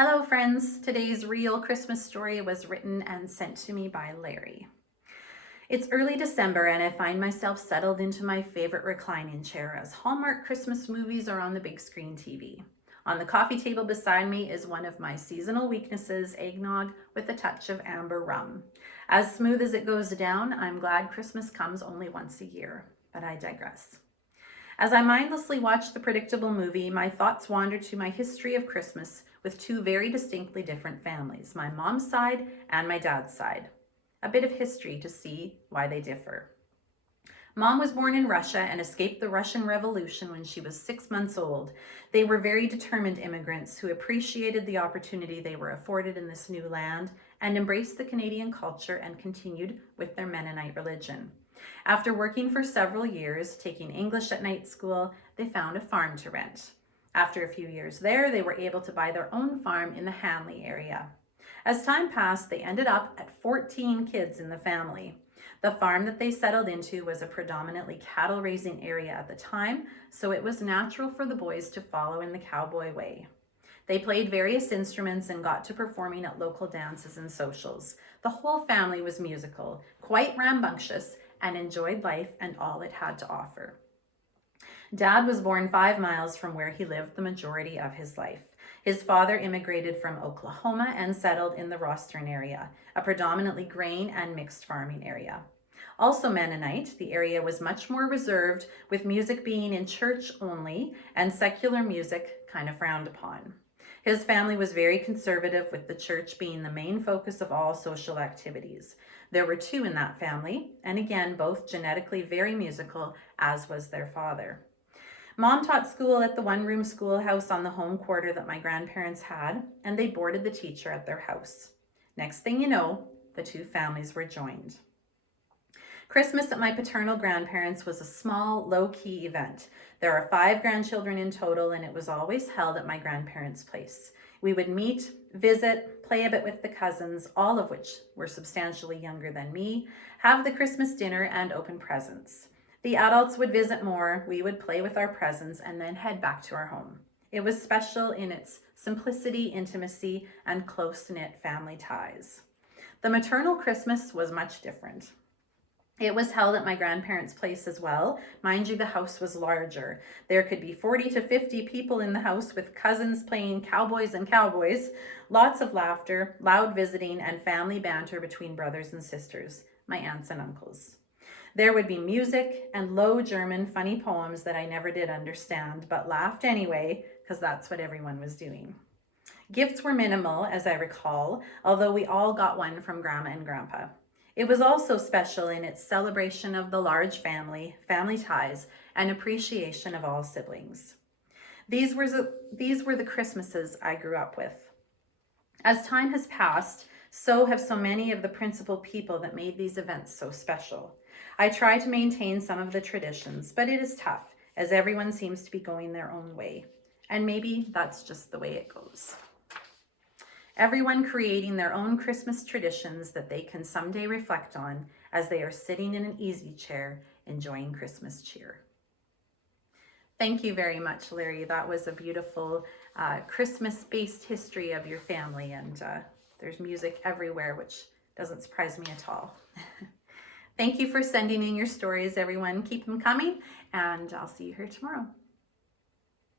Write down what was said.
Hello friends, today's real Christmas story was written and sent to me by Larry. It's early December and I find myself settled into my favorite reclining chair as Hallmark Christmas movies are on the big screen TV. On the coffee table beside me is one of my seasonal weaknesses, eggnog with a touch of amber rum. As smooth as it goes down, I'm glad Christmas comes only once a year, but I digress. As I mindlessly watched the predictable movie, my thoughts wandered to my history of Christmas with two very distinctly different families, my mom's side and my dad's side. A bit of history to see why they differ. Mom was born in Russia and escaped the Russian Revolution when she was 6 months old. They were very determined immigrants who appreciated the opportunity they were afforded in this new land and embraced the Canadian culture and continued with their Mennonite religion. After working for several years, taking English at night school, they found a farm to rent. After a few years there, they were able to buy their own farm in the Hanley area. As time passed, they ended up at 14 kids in the family. The farm that they settled into was a predominantly cattle raising area at the time, so it was natural for the boys to follow in the cowboy way. They played various instruments and got to performing at local dances and socials. The whole family was musical, quite rambunctious, and enjoyed life and all it had to offer. Dad was born 5 miles from where he lived the majority of his life. His father immigrated from Oklahoma and settled in the Rostern area, a predominantly grain and mixed farming area. Also Mennonite, the area was much more reserved, with music being in church only and secular music kind of frowned upon. His family was very conservative, with the church being the main focus of all social activities. There were 2 in that family, and again, both genetically very musical, as was their father. Mom taught school at the one-room schoolhouse on the home quarter that my grandparents had, and they boarded the teacher at their house. Next thing you know, the 2 families were joined. Christmas at my paternal grandparents' was a small, low-key event. There are 5 grandchildren in total, and it was always held at my grandparents' place. We would meet, visit, play a bit with the cousins, all of which were substantially younger than me, have the Christmas dinner, and open presents. The adults would visit more, we would play with our presents, and then head back to our home. It was special in its simplicity, intimacy, and close-knit family ties. The maternal Christmas was much different. It was held at my grandparents' place as well. Mind you, the house was larger. There could be 40 to 50 people in the house, with cousins playing cowboys and cowboys, lots of laughter, loud visiting, and family banter between brothers and sisters, my aunts and uncles. There would be music and Low German funny poems that I never did understand, but laughed anyway, because that's what everyone was doing. Gifts were minimal, as I recall, although we all got one from Grandma and Grandpa. It was also special in its celebration of the large family, family ties, and appreciation of all siblings. These were the Christmases I grew up with. As time has passed, so have so many of the principal people that made these events so special. I try to maintain some of the traditions, but it is tough, as everyone seems to be going their own way. And maybe that's just the way it goes. Everyone creating their own Christmas traditions that they can someday reflect on as they are sitting in an easy chair enjoying Christmas cheer. Thank you very much, Larry. That was a beautiful Christmas-based history of your family, and there's music everywhere, which doesn't surprise me at all. Thank you for sending in your stories, everyone. Keep them coming, and I'll see you here tomorrow.